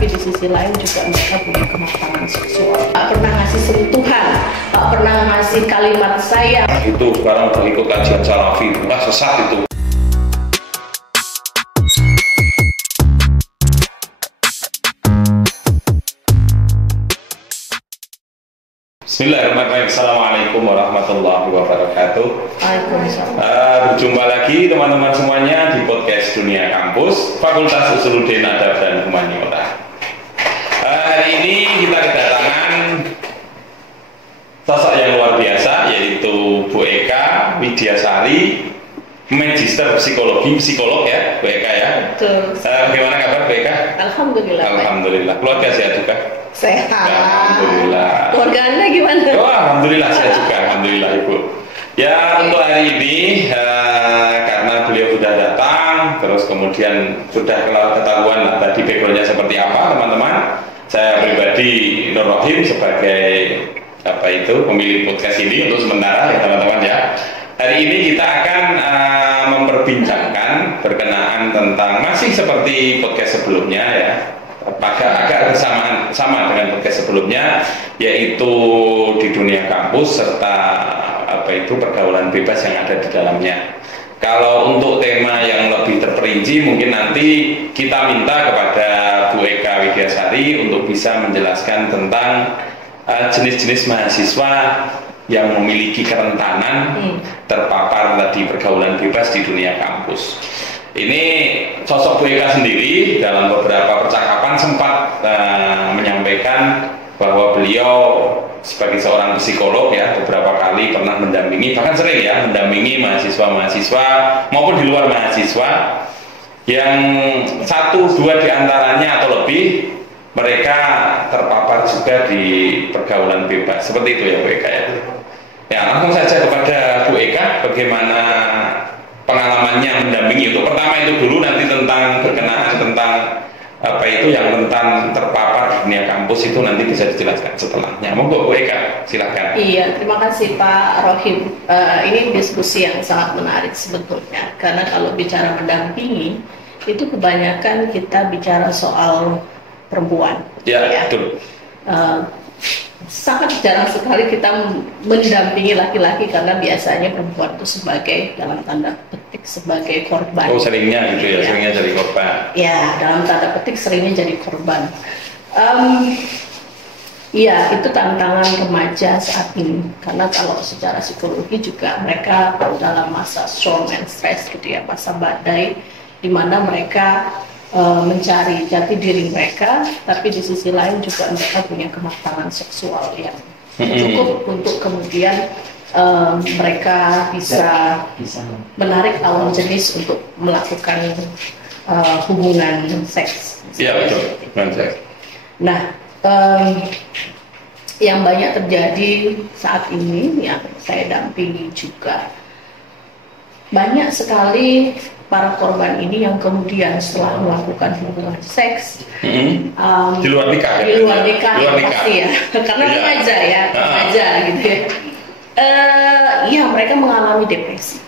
tapi di sisi lain juga mereka punya kematangan seksual. Tak pernah ngasih sentuhan, tak pernah ngasih kalimat sayang. Itu sekarang udah ikut kajian salafi, wah sesat itu. Bismillahirrahmanirrahim. Assalamualaikum warahmatullahi wabarakatuh. Waalaikumsalam. Berjumpa lagi teman-teman semuanya di podcast Dunia Kampus Fakultas Usuluddin Adab dan Humaniora. Hari ini kita kedatangan sosok yang luar biasa, yaitu Bu Eka Widyasari, Magister Psikologi, psikolog ya, Bu Eka ya. Betul. Bagaimana kabar Bu Eka? Alhamdulillah. Alhamdulillah. Keluarga sehat juga? Sehat. Alhamdulillah. Keluarga Anda gimana? Oh, alhamdulillah saya juga, alhamdulillah Ibu. Ya untuk hari ini karena beliau sudah datang, terus kemudian sudah ketahuan lah tadi backgroundnya seperti apa teman-teman. Saya pribadi Nur Rohim sebagai pemilik podcast ini untuk sementara ya teman-teman ya. Hari ini kita akan memperbincangkan berkenaan tentang masih seperti podcast sebelumnya ya. Agak sama dengan podcast sebelumnya, yaitu di dunia kampus serta pergaulan bebas yang ada di dalamnya. Kalau untuk tema yang lebih terperinci mungkin nanti kita minta kepada Bu Eka Widyasari untuk bisa menjelaskan tentang jenis-jenis mahasiswa yang memiliki kerentanan terpapar tadi pergaulan bebas di dunia kampus. Ini sosok Bu Eka sendiri dalam beberapa percakapan sempat menyampaikan bahwa beliau sebagai seorang psikolog ya beberapa kali pernah mendampingi, bahkan sering ya mendampingi mahasiswa-mahasiswa maupun di luar mahasiswa yang 1-2 diantaranya atau lebih mereka terpapar juga di pergaulan bebas seperti itu ya Bu Eka ya. Ya langsung saja kepada Bu Eka, bagaimana pengalamannya mendampingi. Untuk pertama itu dulu, nanti tentang berkenaan tentang yang rentan terpapar di dunia kampus itu nanti bisa dijelaskan setelahnya. Monggo Bu Eka, silakan. Iya, terima kasih Pak Rohim. Ini diskusi yang sangat menarik sebetulnya, karena kalau bicara mendampingi itu kebanyakan kita bicara soal perempuan. Ya. Betul. Sangat jarang sekali kita mendampingi laki-laki karena biasanya perempuan itu sebagai dalam tanda petik sebagai korban. Oh seringnya gitu ya, seringnya jadi korban. Ya dalam tanda petik seringnya jadi korban. Ya itu tantangan remaja saat ini, karena kalau secara psikologi juga mereka dalam masa storm and stress gitu ya, masa badai di mana mereka mencari jati diri mereka, tapi di sisi lain juga mereka punya kematangan seksual yang cukup untuk kemudian mereka bisa menarik lawan jenis untuk melakukan hubungan seks. Iya betul, hubungan seks. Nah, yang banyak terjadi saat ini yang saya dampingi juga, banyak sekali para korban ini yang kemudian setelah melakukan hubungan seks di luar nikah pasti ya, karena remaja gitu ya, ya mereka mengalami depresi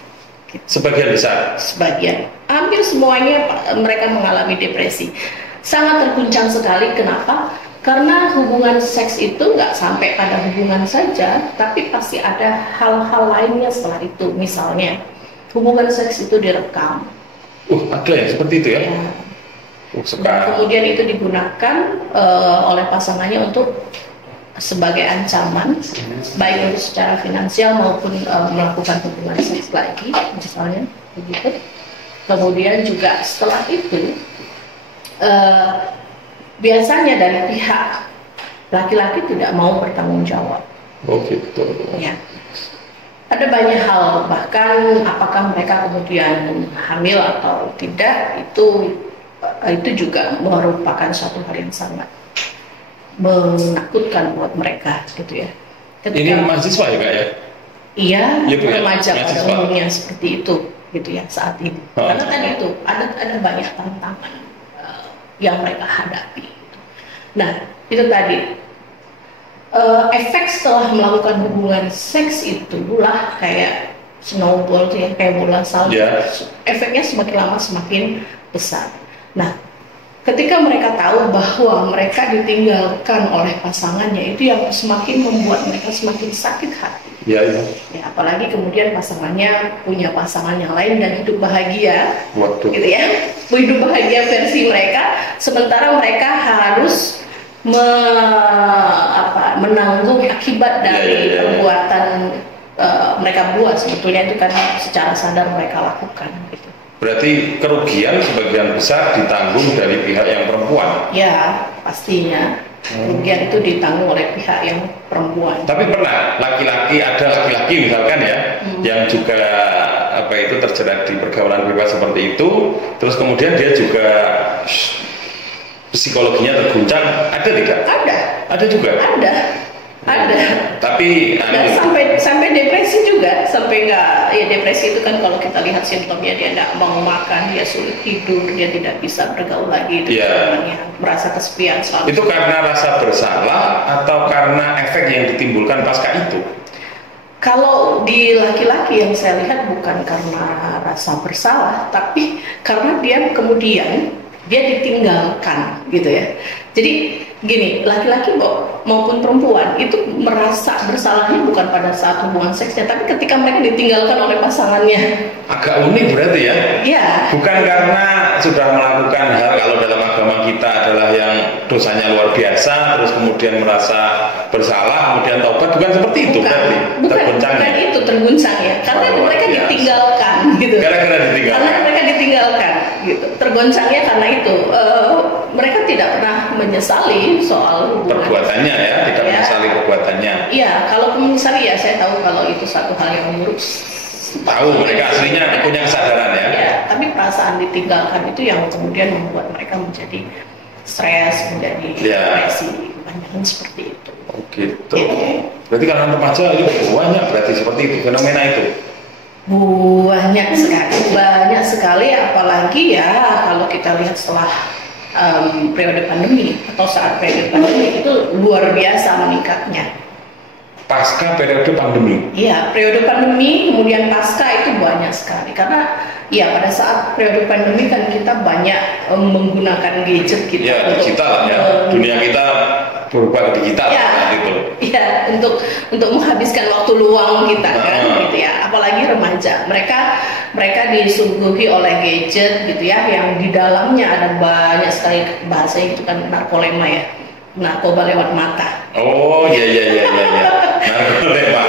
gitu. Sebagian hampir semuanya mereka mengalami depresi, sangat terguncang sekali. Kenapa? Karena hubungan seks itu nggak sampai pada hubungan saja, tapi pasti ada hal-hal lainnya setelah itu. Misalnya hubungan seks itu direkam. Ada ya seperti itu ya? Ya. Kemudian itu digunakan oleh pasangannya untuk sebagai ancaman, baik untuk secara finansial maupun melakukan hubungan seks lagi, misalnya begitu. Kemudian juga setelah itu biasanya dari pihak laki-laki tidak mau bertanggung jawab. Oh gitu. Ya. Ada banyak hal, bahkan apakah mereka kemudian hamil atau tidak, itu juga merupakan suatu hal yang sangat menakutkan buat mereka gitu ya. Ini mahasiswa ya Kak ya? Iya, ya, remaja pada umumnya seperti itu gitu ya saat ini. Karena tadi itu ada banyak tantangan yang mereka hadapi. Nah itu tadi. Efek setelah melakukan hubungan seks itulah kayak snowball ya, kayak bola salju. Efeknya semakin lama semakin besar. Nah, ketika mereka tahu bahwa mereka ditinggalkan oleh pasangannya, itu yang semakin membuat mereka semakin sakit hati. Ya, ya. Ya, apalagi kemudian pasangannya punya pasangan yang lain dan hidup bahagia, Waduh. gitu ya, hidup bahagia versi mereka, sementara mereka harus menanggung akibat dari perbuatan mereka buat, sebetulnya itu kan secara sadar mereka lakukan. Gitu. Berarti kerugian sebagian besar ditanggung dari pihak yang perempuan? Ya, pastinya. Kerugian itu ditanggung oleh pihak yang perempuan. Tapi pernah ada laki-laki misalkan ya, yang juga terjerat di pergaulan bebas seperti itu, terus kemudian dia juga psikologinya terguncang, ada tidak? Ada juga. Ada. Tapi dan sampai depresi juga, sampai nggak, ya depresi itu kan kalau kita lihat simptomnya, dia nggak mau makan, dia sulit tidur, dia tidak bisa bergaul lagi, itu merasa kesepian selalu. Itu karena rasa bersalah atau karena efek yang ditimbulkan pasca itu? Kalau di laki-laki yang saya lihat bukan karena rasa bersalah, tapi karena dia kemudian dia ditinggalkan, gitu ya. Jadi gini, laki-laki maupun perempuan itu merasa bersalahnya bukan pada saat hubungan seksnya, tapi ketika mereka ditinggalkan oleh pasangannya. Agak unik berarti ya? Iya. Bukan karena sudah melakukan hal, kalau dalam agama kita adalah yang dosanya luar biasa, terus kemudian merasa bersalah, kemudian taubat, bukan seperti itu berarti? Bukan itu terguncang ya, karena mereka ditinggalkan gitu. Karena mereka ditinggalkan gitu. Tergoncangnya karena itu mereka tidak pernah menyesali soal hubungan perbuatannya ya, tidak menyesali perbuatannya. Iya, kalau menyesali ya saya tahu kalau itu satu hal yang buruk. Tahu mereka aslinya punya kesadaran ya. Iya, tapi perasaan ditinggalkan itu yang kemudian membuat mereka menjadi stres, menjadi depresi, banyak seperti itu. Oh gitu. Berarti kalangan remaja itu banyak berarti seperti itu, fenomena itu. Banyak sekali, apalagi ya kalau kita lihat setelah periode pandemi atau saat periode pandemi itu luar biasa meningkatnya. Pasca periode pandemi? Iya, periode pandemi kemudian pasca itu banyak sekali, karena ya pada saat periode pandemi kan kita banyak menggunakan gadget kita. Ya, digital ya, dunia kita berubah ke digital gitu. Iya, untuk menghabiskan waktu luang kita kan gitu ya. Apalagi remaja, mereka disuguhi oleh gadget gitu ya, yang di dalamnya ada banyak sekali bahasanya itu kan narkolema ya, narkoba lewat mata. Oh iya. Narkoba,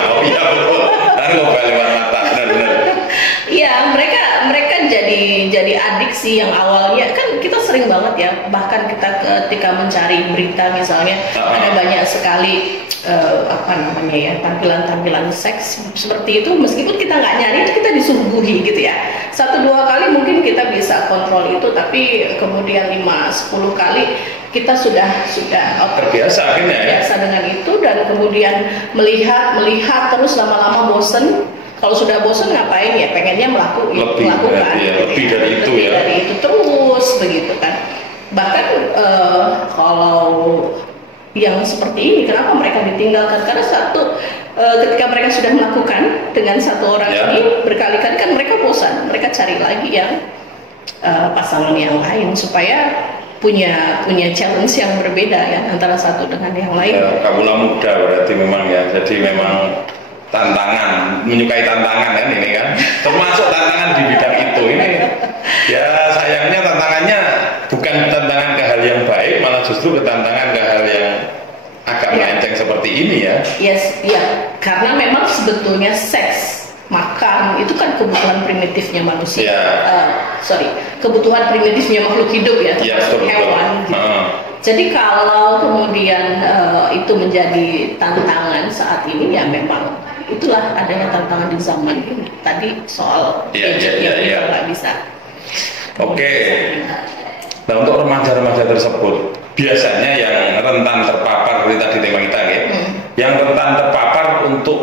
narkoba lewat mata, benar. Iya, mereka jadi adiksi yang awalnya kan kita sering banget ya, bahkan kita ketika mencari berita misalnya ada banyak sekali tampilan seks seperti itu, meskipun kita nggak nyari itu kita disuguhi gitu ya. 1-2 kali mungkin kita bisa kontrol itu, tapi kemudian 5-10 kali kita sudah terbiasa akhirnya ya. Terbiasa dengan itu, dan kemudian melihat terus lama-lama bosen. Kalau sudah bosen ngapain ya, pengennya melakukan lebih dari itu ya. Dari itu terus begitu kan. Bahkan kalau yang seperti ini, kenapa mereka ditinggalkan? Karena ketika mereka sudah melakukan dengan satu orang ini berkali-kali kan mereka bosan, mereka cari lagi yang pasangan yang lain supaya punya challenge yang berbeda ya antara satu dengan yang lain. Kaula muda berarti memang ya, jadi memang menyukai tantangan kan ini kan, termasuk tantangan di bidang itu ini. Ya sayangnya tantangannya bukan tantangan ke hal yang baik, malah justru ke tantangan ke hal yang agak melenceng seperti ini ya. Karena memang sebetulnya seks, makan itu kan kebutuhan primitifnya manusia. Kebutuhan primitifnya makhluk hidup ya, termasuk hewan gitu. Jadi kalau kemudian itu menjadi tantangan saat ini, ya memang itulah adanya tantangan di zaman ini. Tadi soal gadget yang kita nggak bisa. Oke. Nah, untuk remaja-remaja tersebut biasanya yang rentan terpapar, seperti tadi tema kita ya, yang rentan terpapar untuk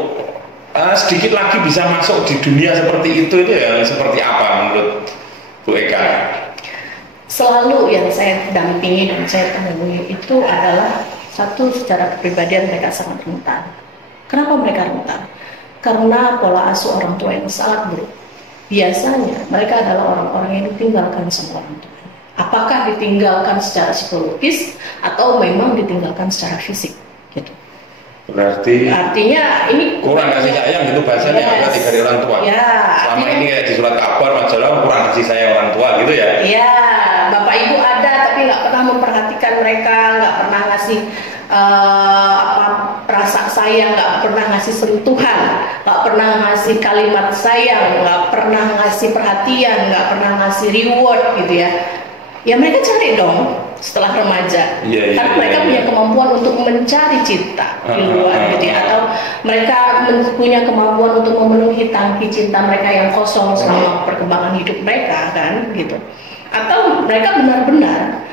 sedikit lagi bisa masuk di dunia seperti itu yang seperti apa menurut Bu Eka? Selalu yang saya dampingi dan saya temui itu adalah satu, secara kepribadian mereka sangat rentan. Kenapa mereka rentan? Karena pola asuh orang tua yang sangat buruk. Biasanya mereka adalah orang-orang yang ditinggalkan sama orang tua. Apakah ditinggalkan secara psikologis atau memang ditinggalkan secara fisik gitu. Berarti artinya ini kurang kasih sayang gitu bahasanya. Yes. Berarti dari orang tua. Ya, selama ini kayak di surat kabar majalah kurang kasih sayang orang tua gitu ya. Iya, bapak ibu ada tapi nggak pernah memperhatikan mereka, nggak pernah ngasih rasa sayang, nggak pernah ngasih sentuhan, nggak pernah ngasih kalimat sayang, nggak pernah ngasih perhatian, nggak pernah ngasih reward gitu ya. Ya mereka cari dong setelah remaja, karena mereka punya kemampuan untuk mencari cinta di luar gitu ya, atau mereka punya kemampuan untuk memenuhi tangki cinta mereka yang kosong selama perkembangan hidup mereka kan gitu, atau mereka benar-benar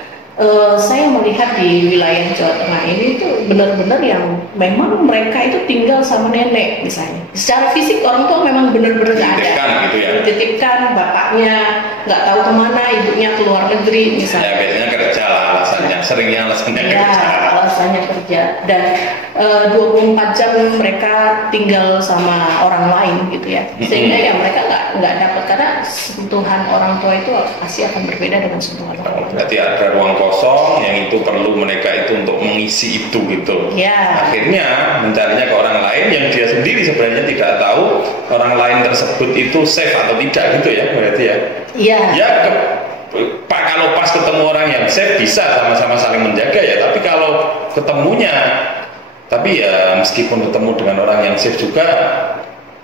saya melihat di wilayah Jawa Tengah ini tuh benar-benar yang memang mereka itu tinggal sama nenek misalnya. Secara fisik orang tua memang benar-benar nggak ada. Gitu ya. Dititipkan, bapaknya nggak tahu kemana, ibunya keluar negeri misalnya. Ya biasanya kerja lah alasannya, seringnya alasannya ya, kerja. Alasannya kerja dan 24 jam mereka tinggal sama orang lain gitu ya. Sehingga ya mereka nggak dapat, karena sentuhan orang tua itu pasti akan berbeda dengan sentuhan orang tua. Berarti ada ruang kosong yang itu perlu mereka itu untuk mengisi itu gitu. Ya. Akhirnya mencarinya ke orang lain yang dia sendiri sebenarnya tidak tahu orang lain tersebut itu safe atau tidak gitu ya, berarti ya. Iya. Ya kalau pas ketemu orang yang safe bisa sama-sama saling menjaga ya, tapi kalau ketemunya tapi ya meskipun ketemu dengan orang yang safe juga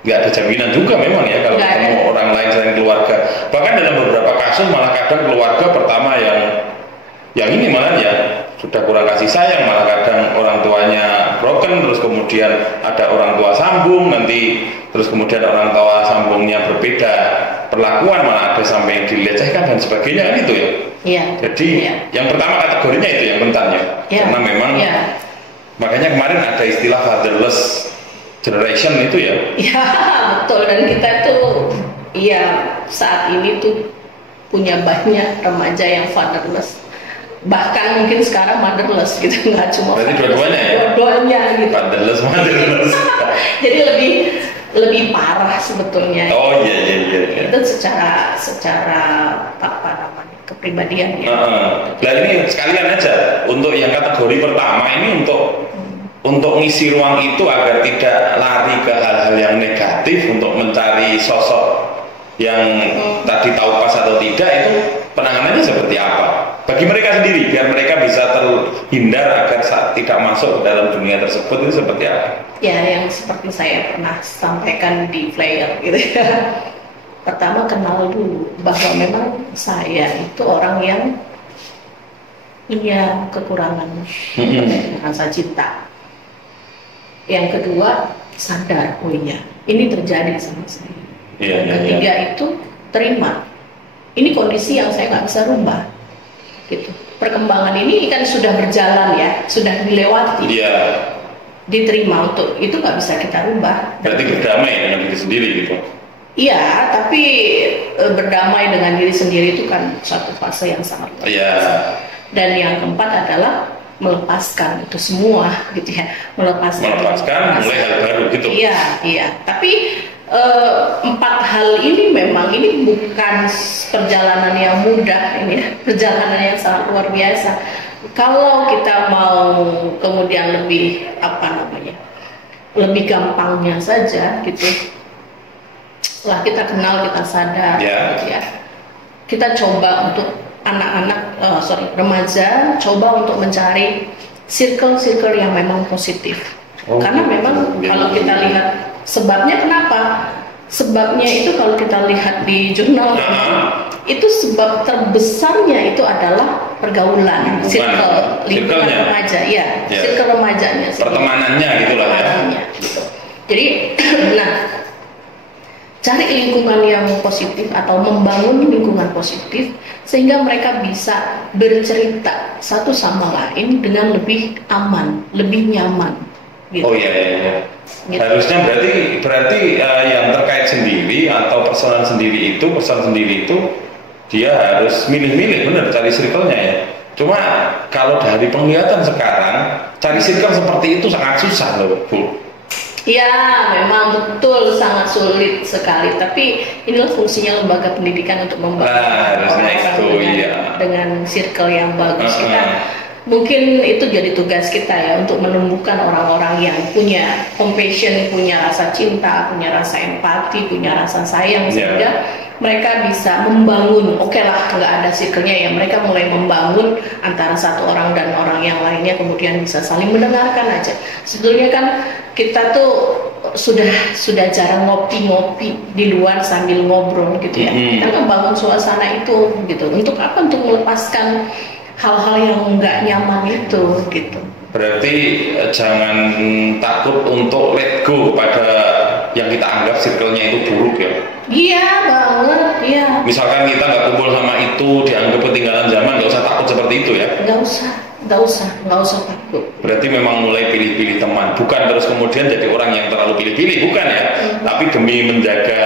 nggak ada jaminan juga memang ya kalau ketemu orang lain selain keluarga. Bahkan dalam beberapa kasus malah kadang keluarga pertama yang ini malah ya sudah kurang kasih sayang, malah kadang orang tuanya broken, terus kemudian ada orang tua sambung, nanti terus kemudian orang tua sambungnya berbeda perlakuan, malah ada sampai yang dilecehkan dan sebagainya kan itu ya. Iya. Jadi yang pertama kategorinya itu yang rentan ya, karena memang makanya kemarin ada istilah fatherless generation itu ya. Iya betul, dan kita tuh iya saat ini tuh punya banyak remaja yang fatherless, bahkan mungkin sekarang motherless gitu, nggak cuma berarti dua-duanya ya? Dua-duanya gitu. Fatherless, motherless. Jadi lebih parah sebetulnya. Oh iya. Itu secara apa namanya kepribadian ya. Nah ini sekalian aja untuk yang kategori pertama ini untuk ngisi ruang itu agar tidak lari ke hal-hal yang negatif, untuk mencari sosok yang tadi tahu pas atau tidak, itu penanganannya seperti apa bagi mereka sendiri biar mereka bisa terhindar agar tidak masuk ke dalam dunia tersebut, itu seperti apa? Ya yang seperti saya pernah sampaikan di flyer gitu ya. Pertama kenal dulu bahwa memang saya itu orang yang punya kekurangan rasa cinta. Yang kedua sadar, oh iya ini terjadi sama saya. Yang ketiga itu terima, ini kondisi yang saya nggak bisa rubah gitu. Perkembangan ini kan sudah berjalan ya, sudah dilewati, diterima, untuk itu nggak bisa kita rubah. Berarti berdamai dengan diri sendiri gitu. Iya, tapi berdamai dengan diri sendiri itu kan satu fase yang sangat luar biasa. Dan yang keempat adalah melepaskan itu semua gitu ya, melepaskan mulai hal baru gitu. Iya. Tapi 4 hal ini memang ini bukan perjalanan yang mudah ini ya, perjalanan yang sangat luar biasa. Kalau kita mau kemudian lebih lebih gampangnya saja gitu, setelah kita kenal, kita sadar gitu ya, kita coba untuk remaja, coba untuk mencari circle-circle yang memang positif. Karena memang kalau kita lihat sebabnya kenapa? Sebabnya itu kalau kita lihat di jurnal itu sebab terbesarnya itu adalah pergaulan, lingkungan remaja, circle remajanya, pertemanannya gitulah ya. Gitu. Jadi, cari lingkungan yang positif atau membangun lingkungan positif sehingga mereka bisa bercerita satu sama lain dengan lebih aman, lebih nyaman. Gitu. Oh iya. Gitu. Harusnya berarti yang terkait sendiri atau personal sendiri itu dia harus milih-milih benar cari circle-nya ya. Cuma kalau dari penglihatan sekarang cari circle seperti itu sangat susah loh, Bu. Ya, memang betul sangat sulit sekali. Tapi inilah fungsinya lembaga pendidikan untuk membantu harusnya itu ya. dengan circle yang bagus. Kita mungkin itu jadi tugas kita ya untuk menumbuhkan orang-orang yang punya compassion, punya rasa cinta, punya rasa empati, punya rasa sayang, sehingga mereka bisa membangun. Oke lah, nggak ada circle-nya ya, mereka mulai membangun antara satu orang dan orang yang lainnya, kemudian bisa saling mendengarkan aja. Sebetulnya kan kita tuh sudah jarang ngopi-ngopi di luar sambil ngobrol gitu ya. Kita membangun suasana itu gitu. Untuk apa? Untuk melepaskan hal-hal yang nggak nyaman itu gitu. Berarti jangan takut untuk let go kepada yang kita anggap circle-nya itu buruk ya. Iya banget, iya. Misalkan kita nggak kumpul sama itu, dianggap ketinggalan zaman, nggak usah takut seperti itu ya. Nggak usah takut. Berarti memang mulai pilih-pilih teman, bukan terus kemudian jadi orang yang terlalu pilih-pilih, bukan ya. Tapi demi menjaga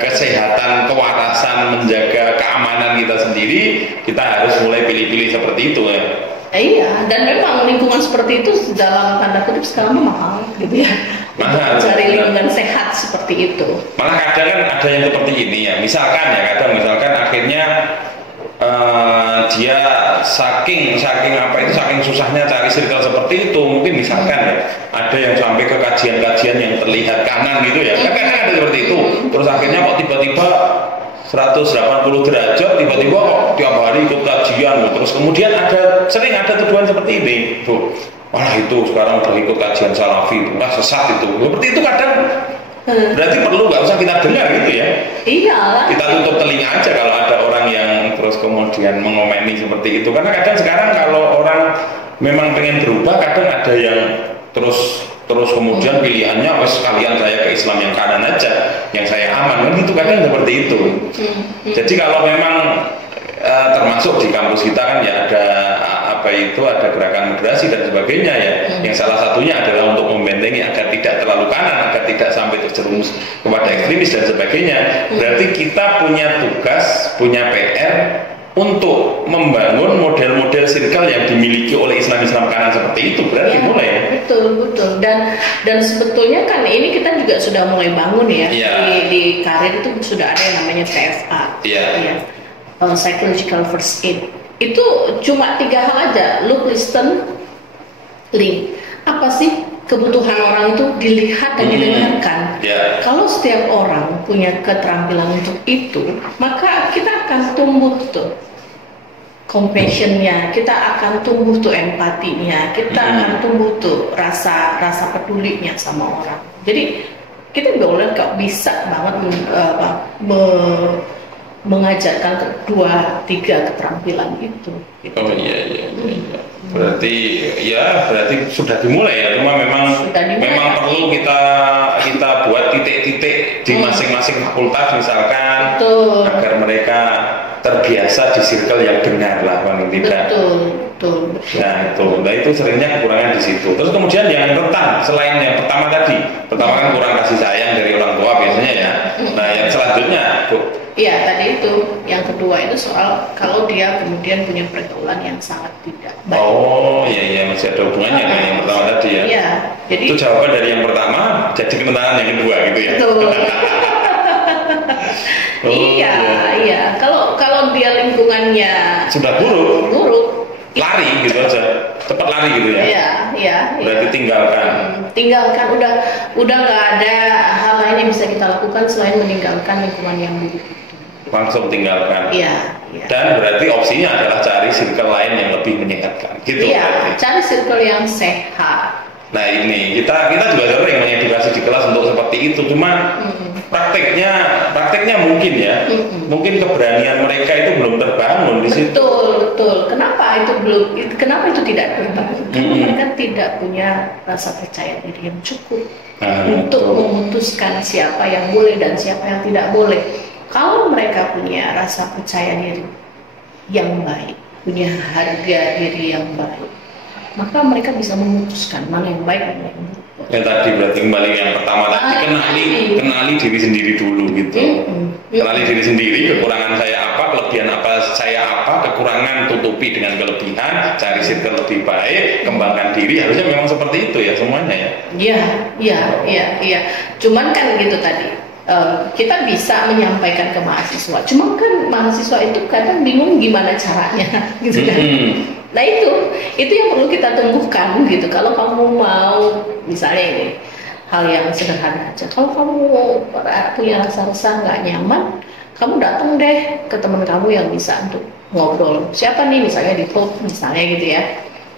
kesehatan, kewarasan, menjaga keamanan kita sendiri, kita harus mulai pilih-pilih seperti itu ya. Iya, dan memang lingkungan seperti itu dalam tanda kutip sekarang mahal gitu ya. Mahal. Cari lingkungan sehat seperti itu. Malah kadang kan ada yang seperti ini ya. Misalkan akhirnya dia saking susahnya cari circle seperti itu, mungkin misalkan ya ada yang sampai ke kajian-kajian yang terlihat kanan gitu ya, kan ada seperti itu. Terus akhirnya kok tiba-tiba 180 derajat, tiba-tiba kok tiap hari ikut kajian, terus kemudian sering ada tuduhan seperti ini tuh, wah itu sekarang udah ikut kajian salafi, wah sesat itu. Seperti itu kadang berarti perlu nggak usah kita dengar gitu ya. Iya. Kita tutup telinga aja kalau ada orang yang terus kemudian mengomeni seperti itu. Karena kadang sekarang kalau orang memang pengen berubah, kadang ada yang terus kemudian pilihannya sekalian saya ke Islam yang kanan aja, yang saya aman, kan gitu kadang seperti itu. Jadi kalau memang termasuk di kampus kita kan ya ada ada gerakan moderasi dan sebagainya ya, yang salah satunya adalah untuk membentengi agar tidak terlalu kanan, agar tidak sampai terjerumus kepada ekstremis dan sebagainya. Berarti kita punya tugas, punya PR untuk membangun model-model circle yang dimiliki oleh Islam kanan seperti itu. Berarti ya, mulai betul dan sebetulnya kan ini kita juga sudah mulai bangun ya, di karir itu sudah ada yang namanya PFA, psychological first aid. Itu cuma 3 hal aja: look, listen, link. Apa sih kebutuhan orang itu dilihat dan didengarkan? Kalau setiap orang punya keterampilan untuk itu, maka kita akan tumbuh tuh compassionnya, kita akan tumbuh tuh empatinya, kita akan tumbuh tuh rasa pedulinya sama orang. Jadi kita boleh kok bisa banget mengajarkan 2-3 keterampilan itu. Gitu. Oh iya. Berarti sudah dimulai ya. Cuma memang perlu kita buat titik-titik di masing-masing fakultas misalkan, agar mereka terbiasa di circle yang benar lah, paling tidak. Betul. Nah itu seringnya kekurangan di situ. Terus kemudian yang rentan, selain yang pertama kan kurang kasih sayang dari orang tua biasanya ya. Nah yang selanjutnya, Bu. Iya, tadi itu yang kedua itu soal kalau dia kemudian punya pergaulan yang sangat tidak baik. Oh iya, masih ada hubungannya dengan yang pertama tadi ya. Iya, jadi itu jawaban dari yang pertama jadi kemenangan yang kedua gitu ya. Betul. Iya. Kalau dia lingkungannya sudah buruk, lari gitu aja, cepat lari gitu ya. Iya. Berarti tinggalkan, udah nggak ada hal lain yang bisa kita lakukan selain meninggalkan lingkungan yang buruk itu. Langsung tinggalkan. Iya. Dan berarti opsinya adalah cari circle lain yang lebih menyehatkan gitu. Iya, cari circle yang sehat. Nah ini kita juga sering mengedukasi di kelas untuk seperti itu, cuma prakteknya mungkin ya, mungkin keberanian mereka itu belum terbangun di situ. Betul. Kenapa itu tidak terbangun? Karena mereka tidak punya rasa percaya diri yang cukup untuk memutuskan siapa yang boleh dan siapa yang tidak boleh. Kalau mereka punya rasa percaya diri yang baik, punya harga diri yang baik, maka mereka bisa memutuskan mana yang baik dan mana yang buruk. Yang tadi berarti kembali yang pertama tadi, kenali diri sendiri dulu gitu. Kenali diri sendiri, kekurangan saya apa, kelebihan apa saya apa, kekurangan tutupi dengan kelebihan, cari circle lebih baik, kembangkan diri. Harusnya memang seperti itu ya semuanya ya. Iya. Cuman kan gitu tadi, kita bisa menyampaikan ke mahasiswa. Cuma kan mahasiswa itu kadang bingung gimana caranya, gitu kan. Nah itu yang perlu kita tumbuhkan gitu. Kalau kamu mau, misalnya ini hal yang sederhana aja. Kalau kamu punya rasa resah nggak nyaman, kamu datang deh ke teman kamu yang bisa untuk ngobrol. Siapa nih, misalnya di Hope misalnya gitu ya,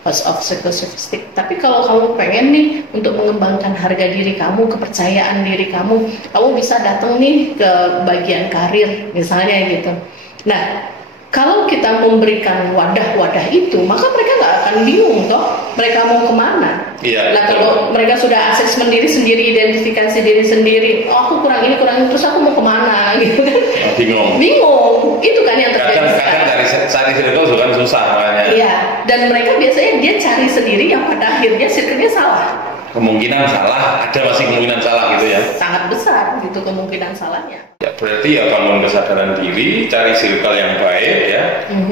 House of Psychosophistic. Tapi kalau kamu pengen nih untuk mengembangkan harga diri kamu, kepercayaan diri kamu bisa datang nih ke bagian karir misalnya gitu. Nah, kalau kita memberikan wadah-wadah itu, maka mereka nggak akan bingung toh mereka mau kemana. Iya, nah kalau mereka sudah asesmen diri sendiri, identifikasi diri sendiri, oh aku kurang ini terus aku mau kemana gitu kan. Bingung. Itu kan yang terjadi. Kadang cari circle juga kan susah makanya. Iya, dan mereka biasanya dia cari sendiri yang pada akhirnya circle-nya salah. Kemungkinan salah, ada masih kemungkinan salah gitu ya. Sangat besar gitu kemungkinan salahnya. Ya berarti ya bangun kesadaran diri, cari circle yang baik ya.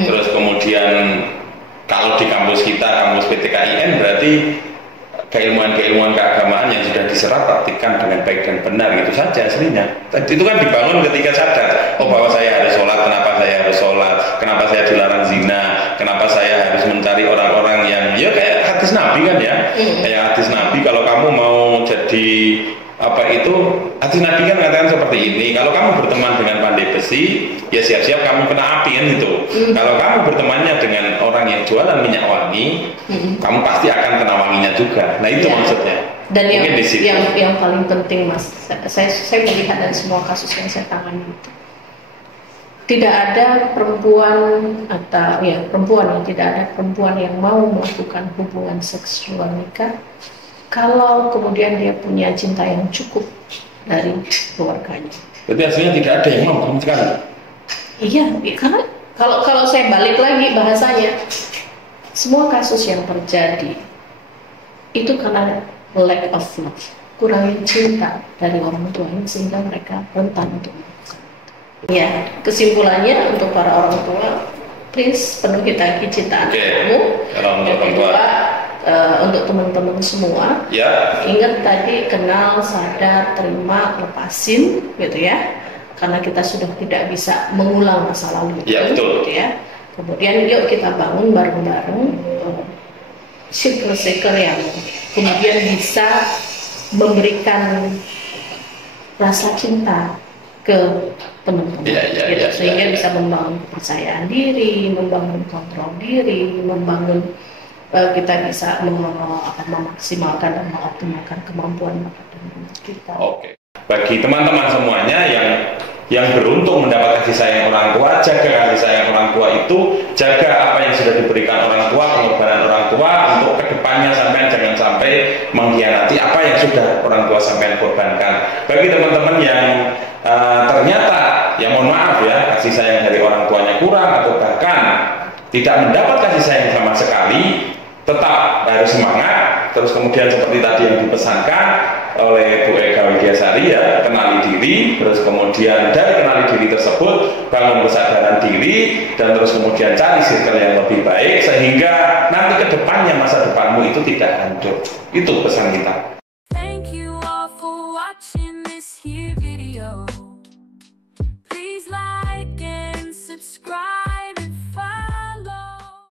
Terus kemudian kalau di kampus kita, kampus PTKIN, berarti keilmuan keagamaan yang sudah diserap praktikkan dengan baik dan benar, gitu saja aslinya. Itu kan dibangun ketika sadar, oh bahwa saya harus sholat, kenapa saya harus sholat, kenapa saya dilarang zina, kenapa saya harus mencari orang-orang yang ya kayak hadis Nabi kan ya, kayak hadis Nabi, kalau kamu mau jadi hadis Nabi kan mengatakan seperti ini, kalau kamu berteman dengan pandai besi, ya siap-siap kamu kena api kan gitu. Kalau kamu bertemannya dengan orang yang jualan minyak wangi, kamu pasti akan kena wanginya juga. Nah itu maksudnya. Dan yang paling penting Mas, saya melihat dari semua kasus yang saya tangani itu, tidak ada perempuan tidak ada perempuan yang mau melakukan hubungan seksual nikah kalau kemudian dia punya cinta yang cukup dari keluarganya. Berarti aslinya tidak ada yang mau sama sekali. Iya, karena kalau saya balik lagi bahasanya, semua kasus yang terjadi itu karena lack of love, kurangnya cinta dari orang tuanya sehingga mereka rentan untuk melakukan. Ya, kesimpulannya untuk para orang tua, please penuhi tangki cinta anakmu. Yang kedua, untuk teman-teman semua, ingat tadi kenal, sadar, terima, lepasin, gitu ya. Karena kita sudah tidak bisa mengulang masa lalu itu, gitu ya. Kemudian yuk kita bangun bareng-bareng circle yang kemudian bisa memberikan rasa cinta ke teman-teman, sehingga bisa membangun kepercayaan diri, membangun kontrol diri, membangun kita bisa memaksimalkan dan mengoptimalkan kemampuan kita. Oke. Bagi teman-teman semuanya yang beruntung mendapat kasih sayang orang tua, jaga kasih sayang orang tua itu, jaga apa yang sudah diberikan orang tua, pengorbanan orang tua, untuk kedepannya sampai jangan sampai mengkhianati apa yang sudah orang tua sampai korbankan. Bagi teman-teman yang ternyata, ya mohon maaf ya, kasih sayang dari orang tuanya kurang atau bahkan tidak mendapat kasih sayang sama sekali, tetap harus semangat. Terus kemudian seperti tadi yang dipesankan oleh Bu Eka Widyasari ya, kenali diri, terus kemudian dari kenali diri tersebut bangun kesadaran diri, dan terus kemudian cari circle yang lebih baik sehingga nanti ke depannya masa depanmu itu tidak hancur. Itu pesan kita.